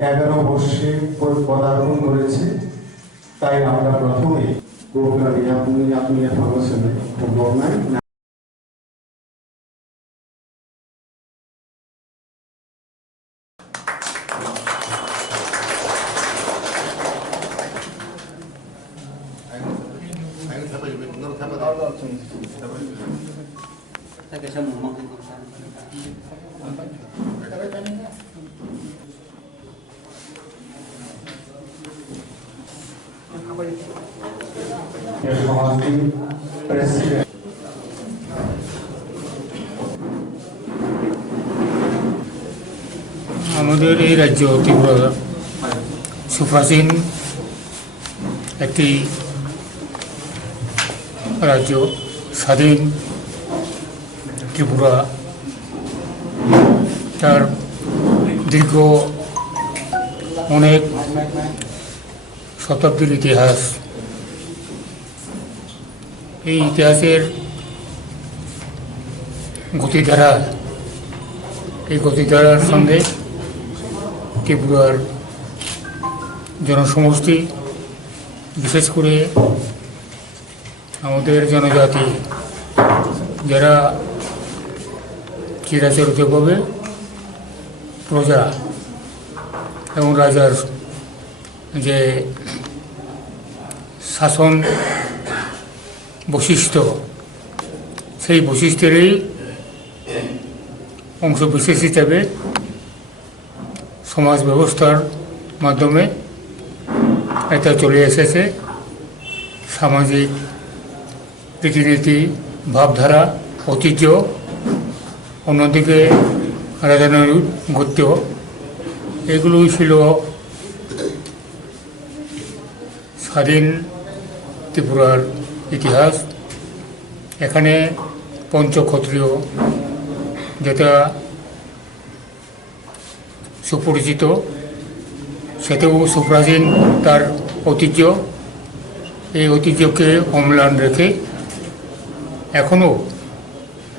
11 বর্ষে পদার্পণ করেছে। তাই আমরা প্রথমে আপনি ফাংশনে বর্ণায় প্রেসিডেন্ট আমাদের এই রাজ্য ত্রিপুরা সুপ্রাচীন একটি রাজ্য, স্বাধীন ত্রিপুরা, তার দীর্ঘ অনেক শতাব্দীর ইতিহাস। এই ইতিহাসের গতিধারা, এই গতিধারার সঙ্গে ত্রিপুরার জনসমষ্টি, বিশেষ করে আমাদের জনজাতি, যারা চিরাচরিতভাবে প্রজা এবং রাজার যে শাসন বৈশিষ্ট্য, সেই বৈশিষ্ট্যেরই অংশ বিশেষ হিসাবে সমাজ ব্যবস্থার মাধ্যমে এটা চলে এসেছে। সামাজিক রীতিনীতি, ভাবধারা, ঐতিহ্য, অন্যদিকে রাজনৈতিক গত্য, এগুলোই ছিল স্বাধীন ত্রিপুরার ইতিহাস। এখানে পঞ্চক্ষত্রিয়, যেটা সুপরিচিত, সেটাও সুপ্রাচীন তার ঐতিহ্য। এই ঐতিহ্যকে অম্লান রেখে এখনও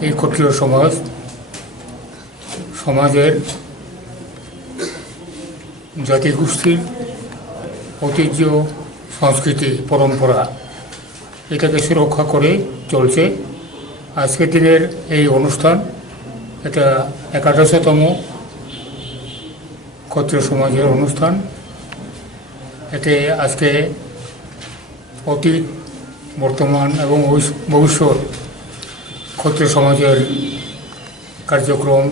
এই ক্ষত্রিয় সমাজের জাতিগোষ্ঠীর ঐতিহ্য, সংস্কৃতি, পরম্পরা, এটাকে সুরক্ষা করে চলছে। আজকের দিনের এই অনুষ্ঠান, এটা 11তম ক্ষত্রিয় সমাজের অনুষ্ঠান। এতে আজকে অতীত, বর্তমান এবং ভবিষ্যৎ ক্ষত্রিয় সমাজের কার্যক্রম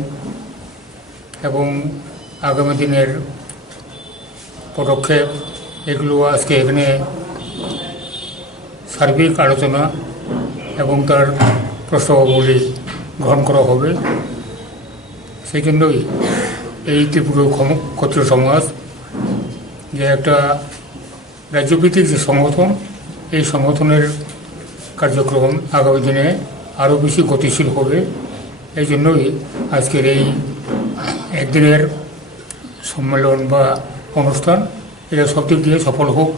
এবং আগামী দিনের পদক্ষেপ, এগুলো আজকে এখানে সার্বিক আলোচনা এবং তার প্রস্তাবাবলী গ্রহণ করা হবে। সেই জন্যই এই ত্রিপুরা ক্ষত্রিয় সমাজ, যে একটা রাজ্যভিত্তিক যে সংগঠন, এই সংগঠনের কার্যক্রম আগামী দিনে আরও বেশি গতিশীল হবে। এই জন্যই আজকের এই একদিনের সম্মেলন বা অনুষ্ঠান, এটা সব দিক দিয়ে সফল হোক,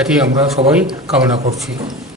এটাই আমরা সবাই কামনা করছি।